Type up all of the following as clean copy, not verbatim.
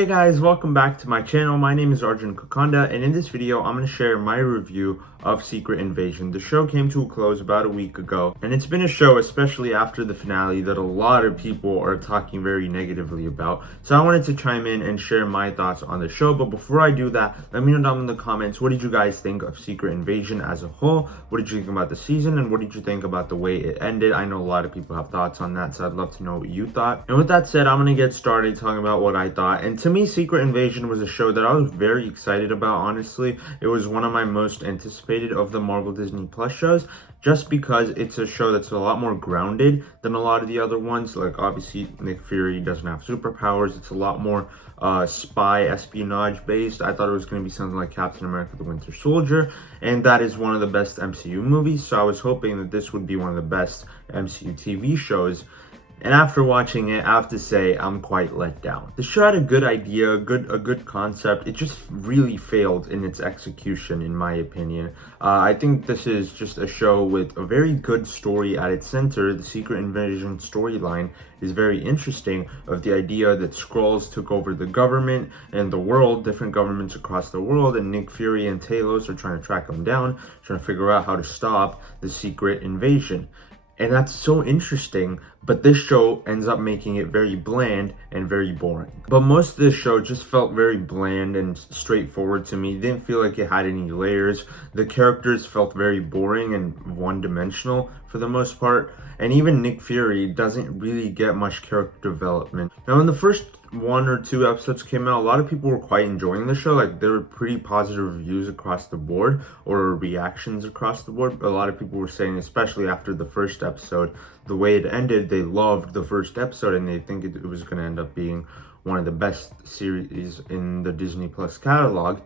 Hey guys, welcome back to my channel. My name is Arjun Kokanda, and in this video, I'm going to share my review of Secret Invasion. The show came to a close about a week ago, and it's been a show, especially after the finale, that a lot of people are talking very negatively about. So I wanted to chime in and share my thoughts on the show, but before I do that, let me know down in the comments, what did you guys think of Secret Invasion as a whole? What did you think about the season, and what did you think about the way it ended? I know a lot of people have thoughts on that, so I'd love to know what you thought. And with that said, I'm going to get started talking about what I thought. And to me, Secret Invasion was a show that I was very excited about, honestly. It was one of my most anticipated of the Marvel Disney Plus shows, just because it's a show that's a lot more grounded than a lot of the other ones. Like, obviously, Nick Fury doesn't have superpowers. It's a lot more spy espionage based. I thought it was going to be something like Captain America the Winter Soldier, and that is one of the best MCU movies, so I was hoping that this would be one of the best MCU TV shows. And after watching it, I have to say I'm quite let down. The show had a good idea, a good concept. It just really failed in its execution, in my opinion. I think this is just a show with a very good story at its center. The Secret Invasion storyline is very interesting, of the idea that Skrulls took over the government and the world, different governments across the world, and Nick Fury and Talos are trying to track them down, trying to figure out how to stop the Secret Invasion. And that's so interesting, but this show ends up making it very bland and very boring. But most of this show just felt very bland and straightforward to me. It didn't feel like it had any layers. The characters felt very boring and one-dimensional for the most part. And even Nick Fury doesn't really get much character development. Now, when the first one or two episodes came out, a lot of people were quite enjoying the show. Like, there were pretty positive reviews across the board, or reactions across the board. A lot of people were saying, especially after the first episode, the way it ended, they loved the first episode and they think it was going to end up being one of the best series in the Disney Plus catalog.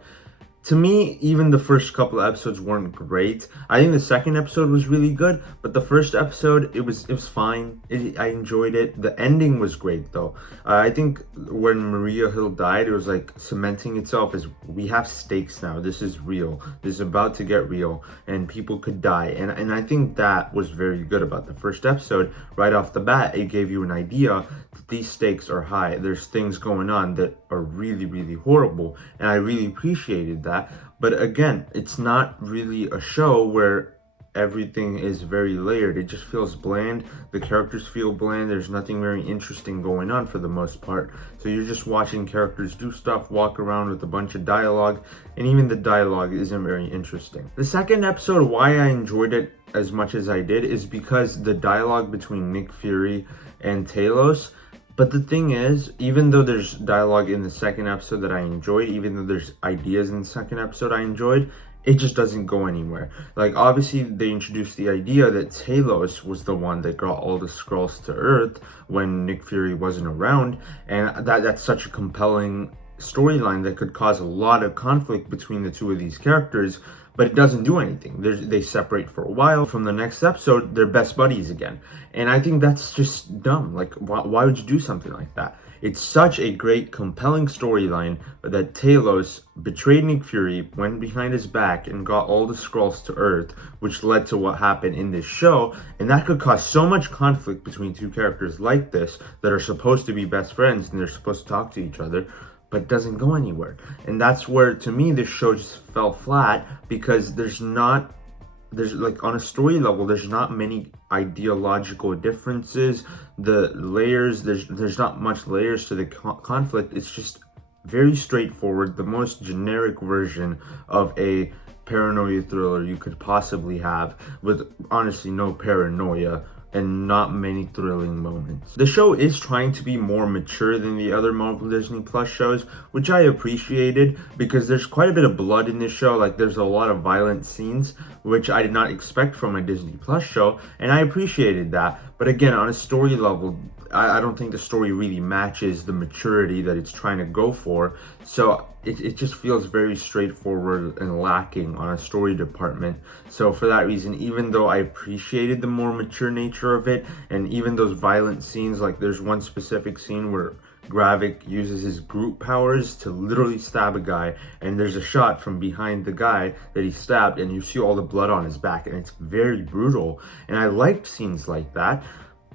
To me, even the first couple of episodes weren't great. I think the second episode was really good, but the first episode, it was fine. I enjoyed it. The ending was great, though. I think when Maria Hill died, it was like cementing itself as, we have stakes now. This is real. This is about to get real, and people could die. And I think that was very good about the first episode. Right off the bat, it gave you an idea that these stakes are high. There's things going on that are really, really horrible, and I really appreciated that. But again, it's not really a show where everything is very layered. It just feels bland. The characters feel bland. There's nothing very interesting going on for the most part. So you're just watching characters do stuff, walk around with a bunch of dialogue, and even the dialogue isn't very interesting. The second episode, why I enjoyed it as much as I did, is because the dialogue between Nick Fury and Talos. But the thing is, even though there's dialogue in the second episode that I enjoyed, even though there's ideas in the second episode I enjoyed, it just doesn't go anywhere. Like, obviously, they introduced the idea that Talos was the one that got all the Skrulls to Earth when Nick Fury wasn't around, and that's such a compelling storyline that could cause a lot of conflict between the two of these characters, but it doesn't do anything. They separate for a while. From the next episode, they're best buddies again. And I think that's just dumb. Like, why would you do something like that? It's such a great, compelling storyline that Talos betrayed Nick Fury, went behind his back, and got all the Skrulls to Earth, which led to what happened in this show. And that could cause so much conflict between two characters like this that are supposed to be best friends and they're supposed to talk to each other, but it doesn't go anywhere. And that's where, to me, this show just fell flat, because there's like, on a story level, there's not many ideological differences. The layers, there's not much layers to the conflict. It's just very straightforward, the most generic version of a paranoia thriller you could possibly have, with honestly no paranoia and not many thrilling moments. The show is trying to be more mature than the other Marvel Disney Plus shows, which I appreciated, because there's quite a bit of blood in this show. Like, there's a lot of violent scenes, which I did not expect from a Disney Plus show, and I appreciated that. But again, on a story level, I don't think the story really matches the maturity that it's trying to go for. So it just feels very straightforward and lacking on a story department. So for that reason, even though I appreciated the more mature nature of it, and even those violent scenes, like there's one specific scene where Gravik uses his Groot powers to literally stab a guy, and there's a shot from behind the guy that he stabbed, and you see all the blood on his back, and it's very brutal. And I liked scenes like that.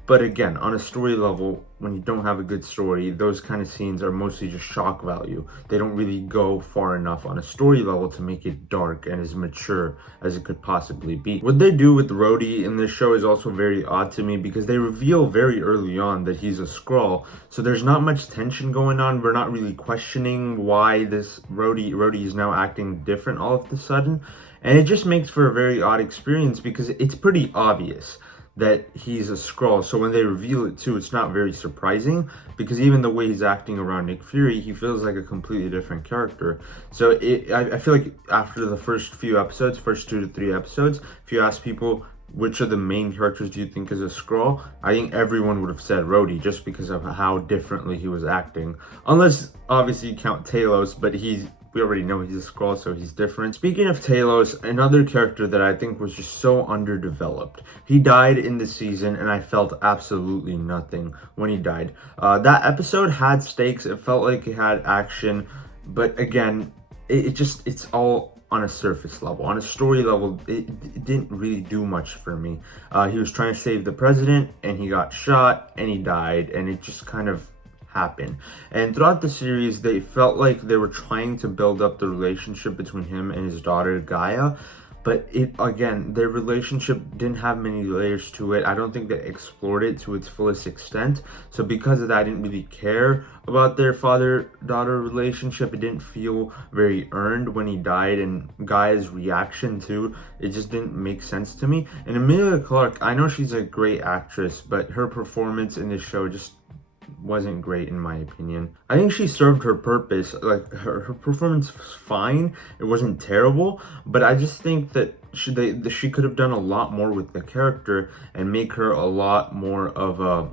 But again, on a story level, when you don't have a good story, those kind of scenes are mostly just shock value. They don't really go far enough on a story level to make it dark and as mature as it could possibly be. What they do with Rhodey in this show is also very odd to me because they reveal very early on that he's a Skrull. So there's not much tension going on. We're not really questioning why this Rhodey is now acting different all of a sudden. And it just makes for a very odd experience because it's pretty obvious that he's a Skrull. So when they reveal it too, it's not very surprising because even the way he's acting around Nick Fury, he feels like a completely different character. So I feel like after the first few episodes, first 2 to 3 episodes, if you ask people which of the main characters do you think is a Skrull, I think everyone would have said Rhodey just because of how differently he was acting. Unless obviously you count Talos, but we already know he's a Skrull, so he's different. Speaking of Talos, another character that I think was just so underdeveloped. He died in the season, and I felt absolutely nothing when he died. That episode had stakes. It felt like it had action, but again, it's all on a surface level. On a story level, it didn't really do much for me. He was trying to save the president, and he got shot, and he died, and it just kind of happen. And throughout the series, they felt like they were trying to build up the relationship between him and his daughter Gaia, but their relationship didn't have many layers to it. I don't think they explored it to its fullest extent. So because of that, I didn't really care about their father-daughter relationship. It didn't feel very earned when he died, and Gaia's reaction too, it just didn't make sense to me. And Emilia Clarke, I know she's a great actress, but her performance in this show just wasn't great in my opinion. I think she served her purpose. Like her performance was fine. It wasn't terrible, but I just think that she could have done a lot more with the character and make her a lot more of a,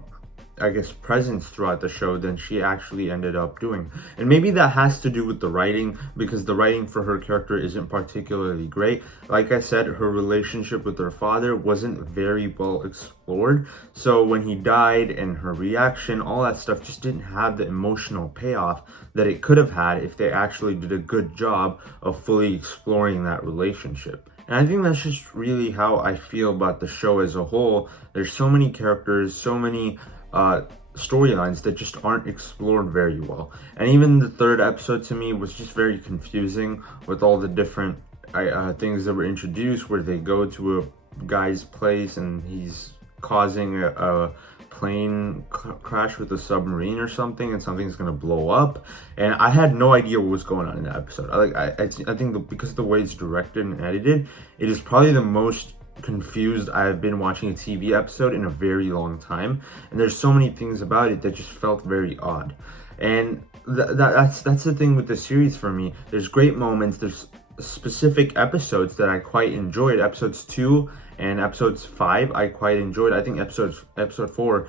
I guess, presence throughout the show than she actually ended up doing. And maybe that has to do with the writing, because the writing for her character isn't particularly great. Like I said, her relationship with her father wasn't very well explored. So when he died and her reaction, all that stuff just didn't have the emotional payoff that it could have had if they actually did a good job of fully exploring that relationship. And I think that's just really how I feel about the show as a whole. There's so many characters, so many storylines that just aren't explored very well. And even the third episode to me was just very confusing with all the different things that were introduced, where they go to a guy's place and he's causing a plane crash with a submarine or something, and something's gonna blow up. And I had no idea what was going on in that episode. I think because of the way it's directed and edited, it is probably the most confused I have been watching a TV episode in a very long time. And there's so many things about it that just felt very odd. And that's the thing with the series for me. There's great moments. There's specific episodes that I quite enjoyed. Episodes 2 and episodes 5 I quite enjoyed. I think episode 4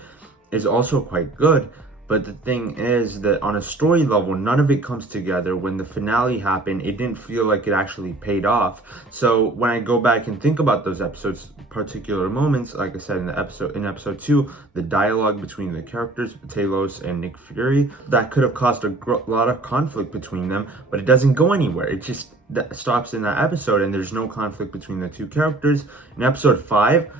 is also quite good. But the thing is that on a story level, none of it comes together. When the finale happened, it didn't feel like it actually paid off. So when I go back and think about those episodes, particular moments, like I said in episode 2, the dialogue between the characters, Talos and Nick Fury, that could have caused a lot of conflict between them, but it doesn't go anywhere. It just stops in that episode, and there's no conflict between the two characters. In episode 5,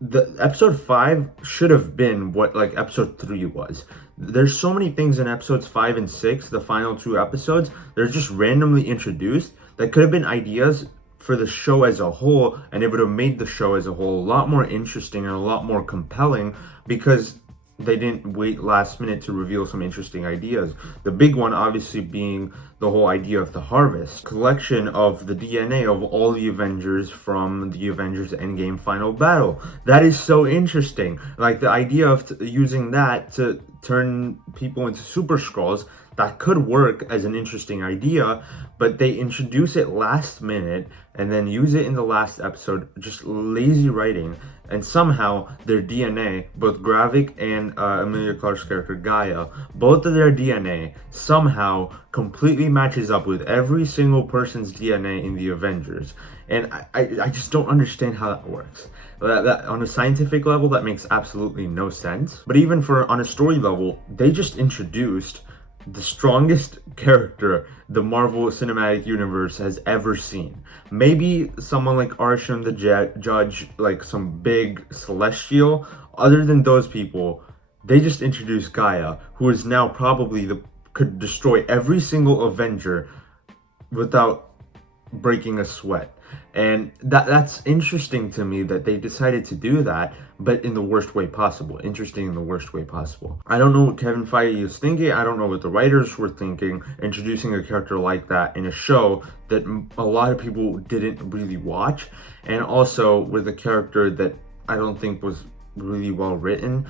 the episode 5 should have been what like episode 3 was. There's so many things in episodes 5 and 6, the final 2 episodes, they're just randomly introduced that could have been ideas for the show as a whole, and it would have made the show as a whole a lot more interesting and a lot more compelling, because they didn't wait last minute to reveal some interesting ideas. The big one obviously being the whole idea of the harvest, collection of the DNA of all the Avengers from the Avengers Endgame final battle. That is so interesting. Like the idea of using that to turn people into super Skrulls, that could work as an interesting idea, but they introduce it last minute and then use it in the last episode. Just lazy writing. And somehow their DNA, both Gravik and Emilia Clarke's character Gaia, both of their DNA somehow completely matches up with every single person's DNA in the Avengers. And I just don't understand how that works. That on a scientific level, that makes absolutely no sense. But even on a story level, they just introduced the strongest character the Marvel Cinematic Universe has ever seen. Maybe someone like Arsham the Judge, like some big celestial, Other than those people, they just introduced Gaia, who is now probably could destroy every single Avenger without breaking a sweat. And that's interesting to me that they decided to do that, but in the worst way possible. Interesting in the worst way possible. I don't know what Kevin Feige is thinking. I don't know what the writers were thinking, introducing a character like that in a show that a lot of people didn't really watch, and also with a character that I don't think was really well written.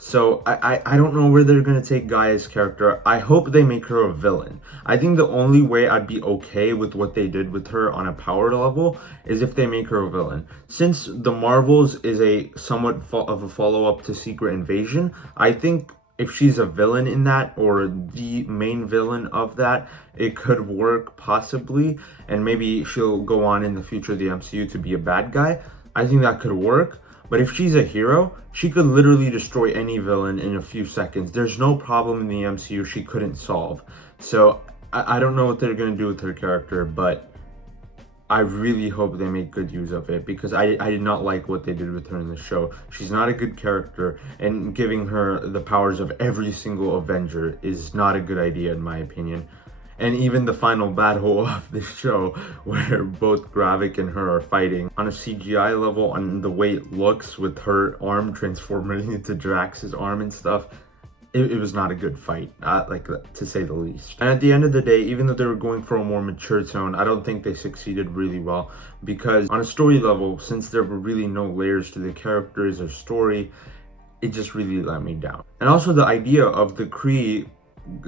So I don't know where they're going to take Gaia's character. I hope they make her a villain. I think the only way I'd be okay with what they did with her on a power level is if they make her a villain. Since The Marvels is a somewhat of a follow-up to Secret Invasion, I think if she's a villain in that, or the main villain of that, it could work possibly. And maybe she'll go on in the future of the MCU to be a bad guy. I think that could work. But if she's a hero, she could literally destroy any villain in a few seconds. There's no problem in the MCU she couldn't solve. So I don't know what they're going to do with her character, but I really hope they make good use of it, because I did not like what they did with her in the show. She's not a good character, and giving her the powers of every single Avenger is not a good idea in my opinion. And even the final battle of the show, where both Gravik and her are fighting on a CGI level, on the way it looks with her arm transforming into Drax's arm and stuff, it was not a good fight, to say the least. And at the end of the day, even though they were going for a more mature tone, I don't think they succeeded really well, because on a story level, since there were really no layers to the characters or story, it just really let me down. And also the idea of the Kree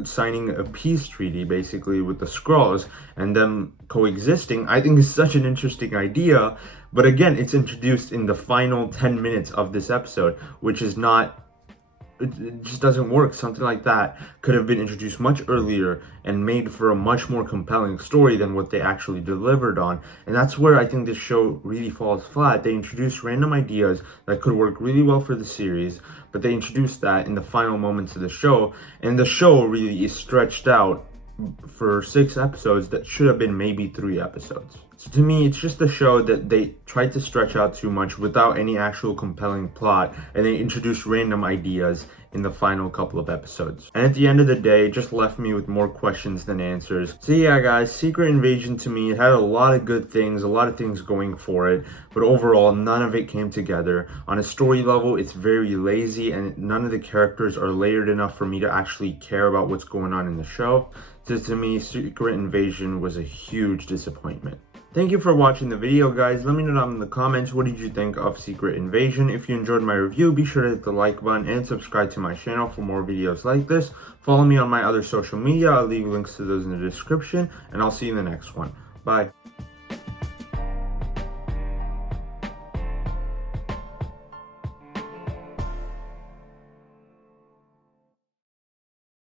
signing a peace treaty basically with the Skrulls and them coexisting, I think is such an interesting idea. But again, it's introduced in the final 10 minutes of this episode, which is not, it just doesn't work. Something like that could have been introduced much earlier and made for a much more compelling story than what they actually delivered on. And that's where I think this show really falls flat. They introduced random ideas that could work really well for the series, but they introduced that in the final moments of the show, and the show really is stretched out for 6 episodes that should have been maybe 3 episodes. So to me, it's just a show that they tried to stretch out too much without any actual compelling plot, and they introduced random ideas in the final couple of episodes. And at the end of the day, it just left me with more questions than answers. So yeah guys, Secret Invasion to me, it had a lot of good things, a lot of things going for it, but overall none of it came together. On a story level, it's very lazy, and none of the characters are layered enough for me to actually care about what's going on in the show. So to me, Secret Invasion was a huge disappointment. Thank you for watching the video, guys. Let me know down in the comments, what did you think of Secret Invasion? If you enjoyed my review, be sure to hit the like button and subscribe to my channel for more videos like this. Follow me on my other social media. I'll leave links to those in the description, and I'll see you in the next one. Bye.